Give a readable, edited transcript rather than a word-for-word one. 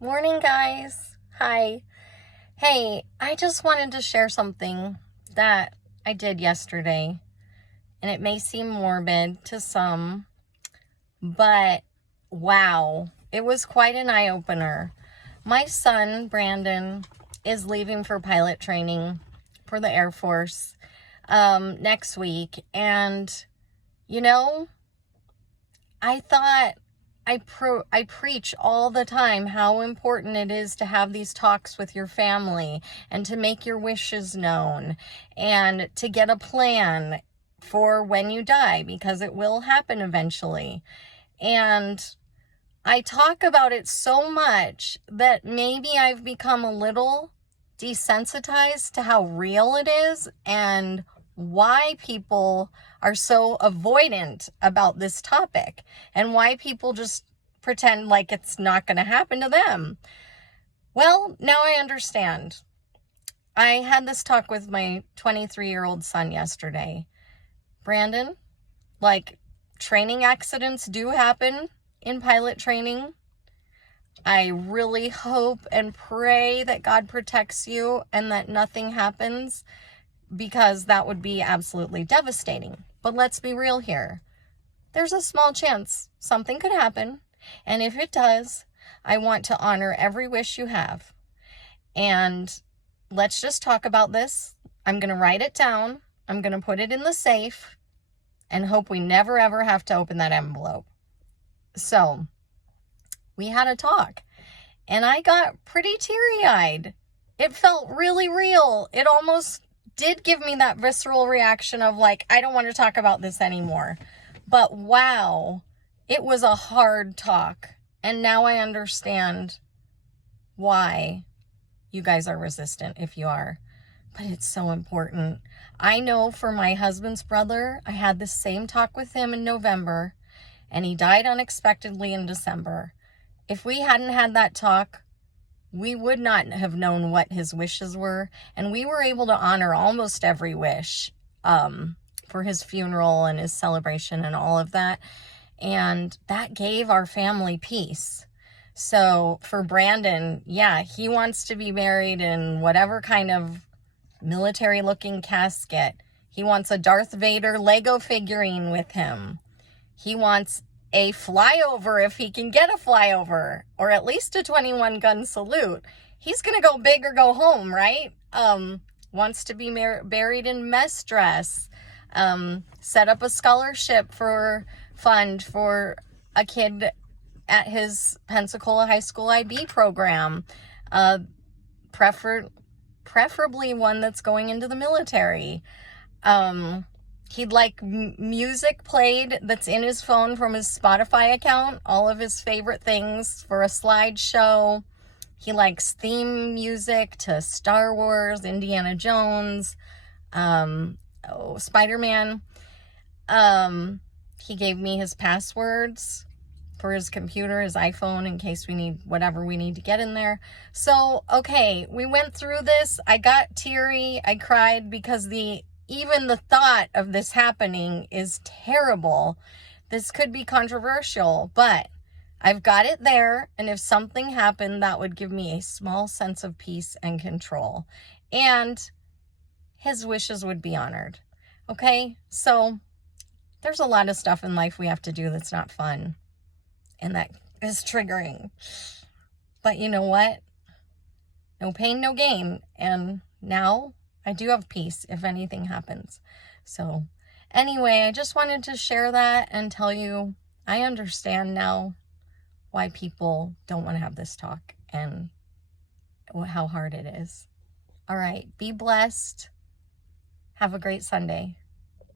Morning, guys. Hi. Hey, I just wanted to share something that I did yesterday, and it may seem morbid to some, but wow, it was quite an eye-opener. My son, Brandon, is leaving for pilot training for the Air Force next week, and you know, I thought I preach all the time how important it is to have these talks with your family and to make your wishes known and to get a plan for when you die, because it will happen eventually. And I talk about it so much that maybe I've become a little desensitized to how real it is and why people are so avoidant about this topic and why people just pretend like it's not going to happen to them. Well, now I understand. I had this talk with my 23-year-old son yesterday. Brandon, training accidents do happen in pilot training. I really hope and pray that God protects you and that nothing happens, because that would be absolutely devastating. But let's be real here. There's a small chance something could happen. And if it does, I want to honor every wish you have. And let's just talk about this. I'm going to write it down. I'm going to put it in the safe and hope we never ever have to open that envelope. So we had a talk and I got pretty teary-eyed. It felt really real. It almost did give me that visceral reaction of I don't want to talk about this anymore. But wow, it was a hard talk. And now I understand why you guys are resistant, if you are. But it's so important. I know for my husband's brother, I had the same talk with him in November, and he died unexpectedly in December. If we hadn't had that talk, we would not have known what his wishes were, and we were able to honor almost every wish for his funeral and his celebration and all of that, and that gave our family peace. So for Brandon, yeah, he wants to be buried in whatever kind of military-looking casket. He wants a Darth Vader Lego figurine with him. He wants a flyover if he can get a flyover, or at least a 21 gun salute. He's gonna go big or go home, right? Wants to be buried in mess dress. Set up a scholarship fund for a kid at his Pensacola High School IB program. Preferably one that's going into the military. He'd like music played that's in his phone from his Spotify account, all of his favorite things for a slideshow. He likes theme music to Star Wars, Indiana Jones, Spider-Man. He gave me his passwords for his computer, his iPhone, in case we need whatever we need to get in there. So, okay, we went through this. I got teary. I cried because even the thought of this happening is terrible. This could be controversial, but I've got it there. And if something happened, that would give me a small sense of peace and control. And his wishes would be honored. Okay? So there's a lot of stuff in life we have to do that's not fun, and that is triggering. But you know what? No pain, no gain. And now I do have peace if anything happens. So anyway, I just wanted to share that and tell you I understand now why people don't want to have this talk and how hard it is. All right, be blessed. Have a great Sunday.